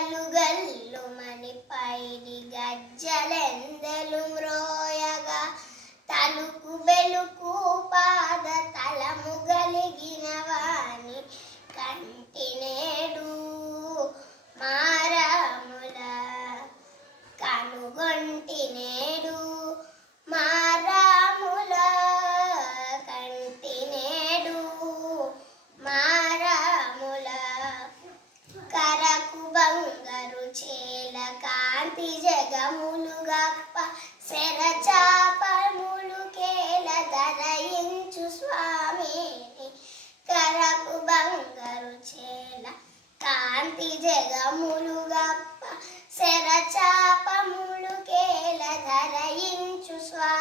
గల్లు గల్లు మని పైడి గజ్జలెందెలు మ్రోయగా తలుకు బెలుకు పాద తలము గలిగిన వాని కంటి నేడు మారాముల కనుగొంటి నేడు మారాముల కంటి నేడు మారాముల కరకు బంగారు చేల కాంతి జగములుగప్ప శరచాపములు కేల ధరయించు స్వామిని కరకు బంగారు చేల కాంతి జగములుగప్ప శరచాపములు కేల ధరయించు స్వామి